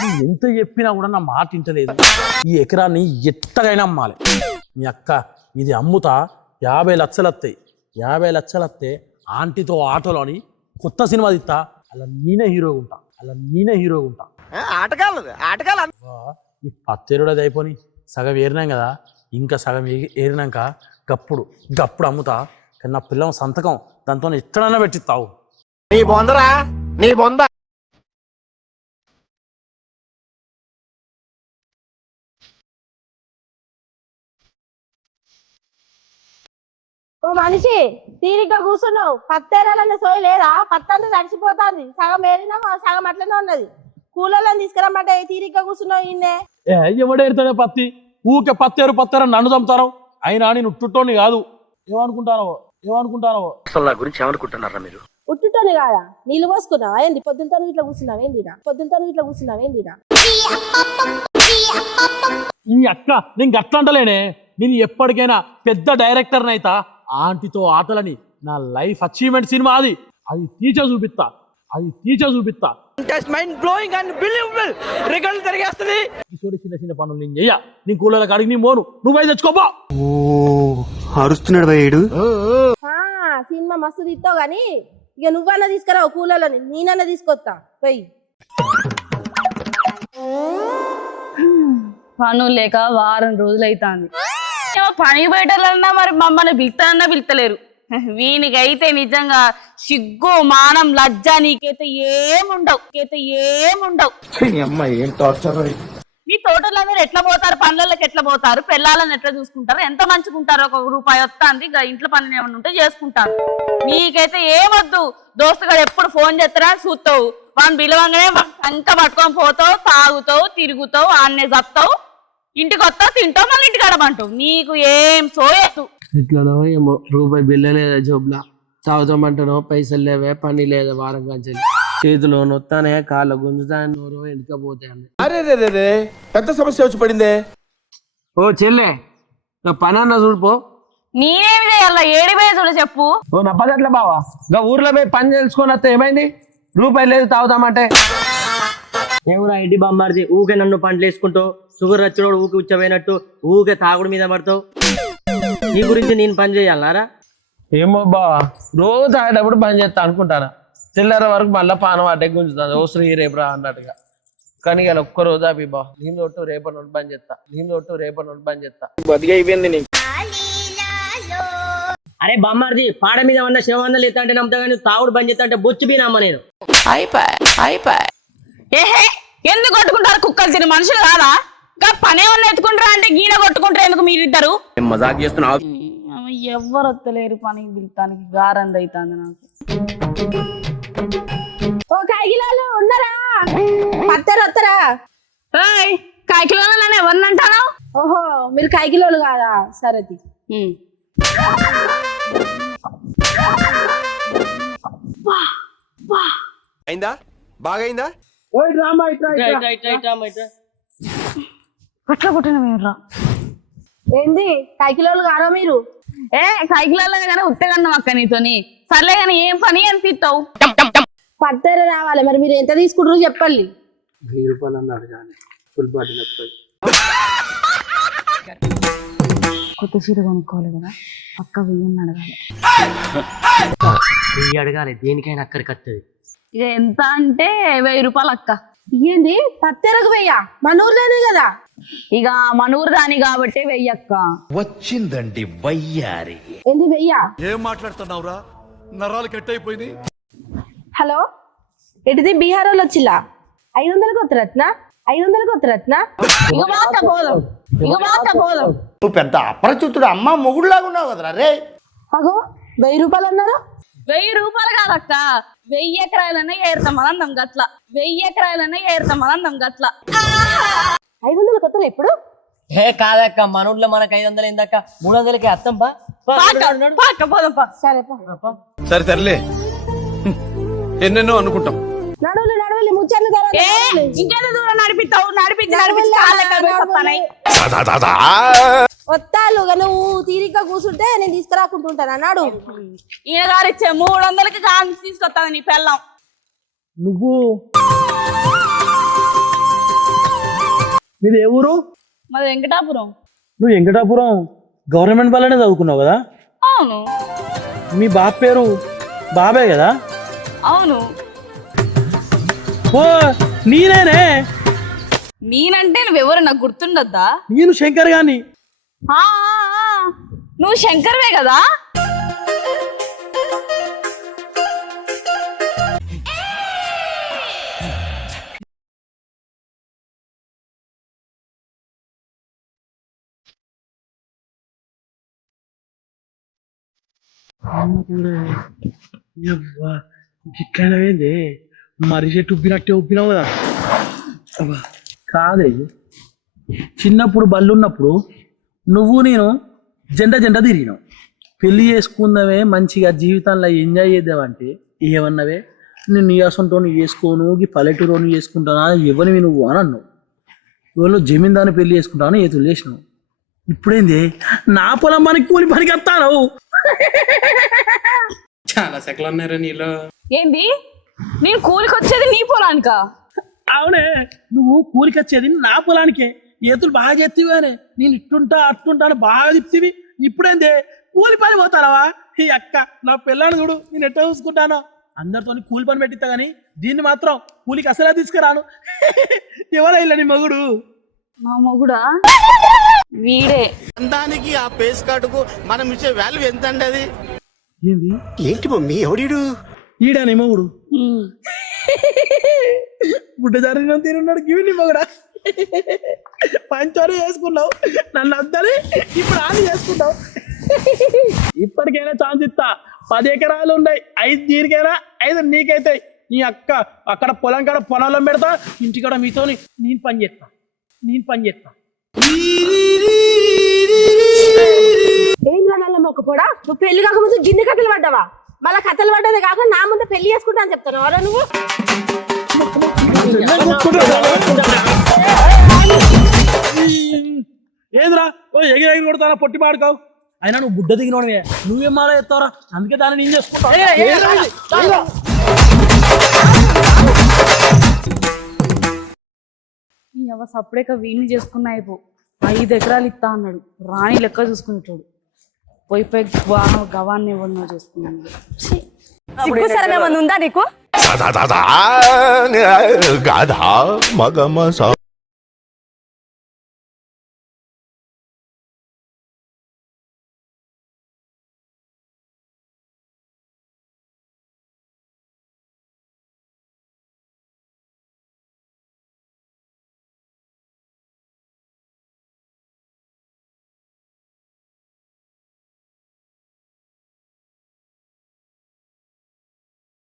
నువ్వు ఎంత చెప్పినా కూడా నా మాట వింటలేదు. ఈ ఎకరాన్ని ఎట్టగైనా అమ్మాలి. మీ అక్క ఇది అమ్ముతా 50 లక్షలు వస్తాయి. 50 లక్షలు వస్తే ఆంటీతో ఆటోలో అని కొత్త సినిమా తీస్తా. అలా నేనే హీరోగా ఉంటా. ఈ పత్తేరుడది అయిపోయి సగం ఏరినాం కదా, ఇంకా సగం ఏరినాక గప్పుడు అమ్ముతా. కానీ నా పిల్లం సంతకం దాంతో ఎక్కడన్నా పెట్టిస్తావు. నీ బొంద ఓ మనిషి తీరిగ్గా కూర్చున్నావు. పత్తేరాలన్న సోయి లేదా? పత్తంతా తడిసిపోతుంది. సగం ఏరినా సగం అట్లనే ఉన్నది. కూలర్లను తీసుకురమ్మంటే తీరిగ్గా కూర్చున్నావు. ఇన్నే ఎవడేరుతాడే పత్తి? ఊకే పత్తేరు నన్ను చంపుతారు. అయినా నేను ఉట్టుటోని కాదు. ఏమనుకుంటానో అసలు నా గురించి ఏమనుకుంటున్నారా మీరు? ఉట్టుటోని కాదా? నీళ్ళు పోసుకున్నావా ఏంది? పొద్దులతో ఇట్లా కూర్చున్నావు ఏంది? ఈ అక్క నేను గట్ల అంటలేనే. నేను ఎప్పటికైనా పెద్ద డైరెక్టర్ని అయితా. ఆంటీతో ఆటలని నా లైఫ్ అచీవ్మెంట్ సినిమా అది తీర్చే చూపిస్తా. చిన్న పనులు నేను చెయ్య. నీ కూలర్లకు అడిగి నీ మోను నువ్వై తెచ్చుకోపో. అరుస్తున్నాడు భయ్యుడు. సినిమా మస్తు తీస్తావు గాని ఇక నువ్వన్నా తీసుకురావు కూలర్లని. నేనన్నా తీసుకొస్తా పోయి. పనులు లేక వారం రోజులు అవుతుంది. పని బయటలన్నా మరి మమ్మల్ని పిలుస్తలేరు. వీనికైతే నిజంగా సిగ్గు మానం లజ్జ నీకైతే ఏముండవు. మీ తోటలందరూ ఎట్లా పోతారు? పనులకి ఎట్లా పోతారు? పిల్లలను ఎట్లా చూసుకుంటారు? ఎంత మంచిగుంటారు? 1 రూపాయి వస్తుంది. ఇంట్లో పనులు ఏమైనా ఉంటే చేసుకుంటారు. నీకైతే ఏమొద్దు. దోస్తుగాడు ఎప్పుడు ఫోన్ చేస్తారా చూస్తావు. వాడిని పిలవంగానే అంక పట్టుకొని పోతావు, తాగుతావు, తిరుగుతావు, ఆన్నే చస్తావు, ఇంటికి వస్తావు, తింటావు, మళ్ళీ ఇంటికి అడమంటావు. నీకు ఏం సోయదు. ఎట్లనో ఏమో రూపాయి బిల్ల లేదా జోబ్లా. తాగుతామంటానో పైసలు లేవే, పని లేదా, వారం కంచెలు చేతిలో నొత్తానే, కాళ్ళ గుంజుతానే, నోరు ఎండుకపోతాయి. అరే పెద్ద సమస్య వచ్చి పడిందే. ఓ చెల్లె, నా పని అన్న చూడిపో. నేనేమి చేయాలా? ఏడిపోయి చూడ చెప్పు. ఓ నప్పదట్ల బావా, ఇంకా ఊర్లో పోయి పని తెలుసుకొని వస్తే ఏమైంది? రూపాయి లేదు తాగుతామంటే. ఏమరా ఇంటి బామ్మారిది, ఊకే నన్ను పంటలు వేసుకుంటావు. షుగర్ వచ్చినోడు ఊకే ఉచ్చపోయినట్టు ఊకే తాగుడు మీద పడతావు. నీ గురించి నేను పని చేయాలరా? ఏమో బావా, రోజు ఆడేటప్పుడు పని చేస్తా అనుకుంటానా. తెల్లార వరకు మళ్ళీ పానం అడ్డే గుంజుతుంది. ఓ శ్రీ రేపు రా అన్నట్టుగా. కానీ ఇలా ఒక్కరోజు అవి బా నీళ్ళు ఒట్టు రేపటి నుండి పని చేస్తా. బతిగా అయిపోయింది నీకు. అరే బామ్మారిది, పాడ మీద ఉన్న శివవందలు ఎత్తా అంటే నమ్ముతా, కానీ తాగుడు బంద్ చేస్తా అంటే బొచ్చు బీ నమ్మ నేను. అయిపోయి ఏహే, ఎందుకు కొట్టుకుంటారు? కుక్కలు తిని మనుషులు కాదా? పనే ఉన్న ఎత్తుకుంటారా అంటే గీన కొట్టుకుంటారు ఎందుకు మీరిద్దరు? మజాక్ చేస్తున్నావు. ఎవ్వరు వస్తలేరు పనికి పిలుతానికి. గారంది అవుతుంది నాకు. ఓ కాయకిలోలు ఉన్నారా? పత్తేరు వస్తారా? కాయకిలోలు నన్ను ఎవరినంటాను? ఓహో, మీరు కాయకిలోలు కాదా? సరే అయిందా? బాగా అయిందా? అట్లా కొట్టిన మీరు ఏంది కాయకిలోలు కారా మీరు? కాయకిలోలు కానీ ఉత్తగన్నాం అక్క నీతోని. సర్లే కానీ ఏం పని అని తిట్టావు? పత్తేరు రావాలి. మరి మీరు ఎంత తీసుకుంటారో చెప్పండి. 1000 రూపాయలు అన్న అడగాలి. ఫుల్ బాటిల్ వస్తుంది. కొత్త చీర కొనుక్కోవాలి కదా, పక్క 1000 అడగాలి. అడగాలి దేనికైనా అక్కడికి వస్తుంది. ఇక ఎంత అంటే 1000 రూపాయలు అక్క. ఏంది పత్తేరకు వెయ్యా? మన ఊర్లోనే కదా. ఇక మనూరు దాని కాబట్టి 1000 అక్క. వచ్చిందండి వయ్యారి. ఏంది వెయ్యా? ఏం మాట్లాడుతున్నావురా? నరాలు కట్ అయిపోయింది. హలో, ఎటుది బీహార్ వాళ్ళు వచ్చిలా? 500కి వస్తారట్నా? ఇక మాట పోదాం. నువ్వు పెద్ద అపరిచితుడు అమ్మ మొగుడులాగా ఉన్నావు కదరా రే. అగో 1000 రూపాయలు అన్నారు. 1000 రూపాయలు కాదక్క, 1000 ఎకరాలనే ఏరుతామనం గట్ల. 500కి వస్తారు ఎప్పుడు? కాదక్క, మన ఊళ్ళో మనకు 500 ఏందక్క, 300కి అత్తం. సరే సర్లే, ఎన్నెన్నో అనుకుంటాం. నడవలి ముచ్చట్లు ఇంకేదో దూరం నడిపిస్తావు. నడిపించి వస్తాలు. నువ్వు తీరిగ్గా కూర్చుంటే నేను తీసుకురాకుంటుంటాను అన్నాడు. ఈయన గారు ఇచ్చే 300కి కాని తీసుకొస్తాను నీ పెళ్ళం. నువ్వు మీది ఏ ఊరు? మాది వెంకటాపురం. నువ్వు వెంకటాపురం గవర్నమెంట్ వాళ్ళనే చదువుకున్నావు కదా? అవును. మీ బాబు పేరు బాబే కదా? అవును. ఓ నేనేనే. నేనంటే నువ్వెవరు నాకు గుర్తుండద్దా? నేను శంకర్ గాని. నువ్వు శంకర్వే కదా? ఇట్లనేది మరి చెట్టు ఉబ్బినట్టే ఉబ్బినావు కదా. అబ్బా, కాదే చిన్నప్పుడు బళ్ళున్నప్పుడు నువ్వు నేను జెండ తిరిగినావు. పెళ్లి చేసుకుందామే మంచిగా జీవితంలో ఎంజాయ్ చేద్దామంటే ఏమన్నావే నేను నీయాసంతో చేసుకోను ఈ పల్లెటూరుని చేసుకుంటానా ఎవరివి నువ్వు అని అన్నావు. ఎవరు జమీందాన్ని పెళ్లి చేసుకుంటాను ఏతులు చేసినావు. ఇప్పుడేంది నా పొలం పనికి కూలి పనికి వస్తాను. చాలా సెకలు ఉన్నారా నీలో? ఏంది నేను కూలికి వచ్చేది నీ పొలానికా? అవునే, నువ్వు కూలికి వచ్చేది నా పొలానికే. ఏతులు బాగా చెప్తివేనే, నేను ఇట్టుంటా అట్టుంటా అని బాగా చెప్తివి. ఇప్పుడేందే కూలి పని పోతారావా? ఈ అక్క నా పిల్లని చూడు నేను ఎట్లా చూసుకుంటానో. అందరితో కూలి పని పెట్టిస్తా కానీ దీన్ని మాత్రం కూలికి అసలే తీసుకురాను. ఎవరైనా నీ మగుడు? మా మొగుడా వీడే. అందానికి ఆ పేస్ కార్డుకు మనం ఇచ్చే వాల్యూ ఎంత అండి అది? ఏంది ఏంటి మమ్మీ ఎవడీడు? ఈడా నీ మగుడు? గుడ్డ జరిగిన తిరున్నాడు గివి నీ మగుడా? పంచోని వేసుకున్నావు నన్ను అద్దని ఇప్పుడు ఆని చేసుకుంటావు. ఇప్పటికైనా ఛాన్స్ ఇస్తా. 10 ఎకరాలు ఉన్నాయి, 5 దీనికైనా 5 నీకైతాయి. నీ అక్క అక్కడ పొలం కాడ పొలంలో పెడతా, ఇంటికాడ మీతోని నేను పని చేస్తా. ఏంద్రా నల్ల మొక్కపోడా, నువ్వు పెళ్లి కాకముందు గిన్నె కథలు పడ్డావా? మళ్ళీ కథలు పడ్డది కాక నా ముందు పెళ్లి చేసుకుంటా అని చెప్తాను. ఎవరా నువ్వు? ఏదిరా ఓ ఎగిరి కొడతారా పొట్టి పాడుకోవు. అయినా నువ్వు బుడ్డ దిగినోడివే, నువ్వేం మాలా చెప్తావరా? అందుకే దాన్ని నేను చేసుకుంటావు. నీ అవ్వ సప్పుడేక వీడిని చేసుకున్నా అయిపో. 5 ఎకరాలు ఇస్తా అన్నాడు. రాణి లెక్క చూసుకునేటోడు. పోయి గవాన్ని ఎవరినో చేసుకున్నాడు. ఉందా నీకు? గాధా మగమ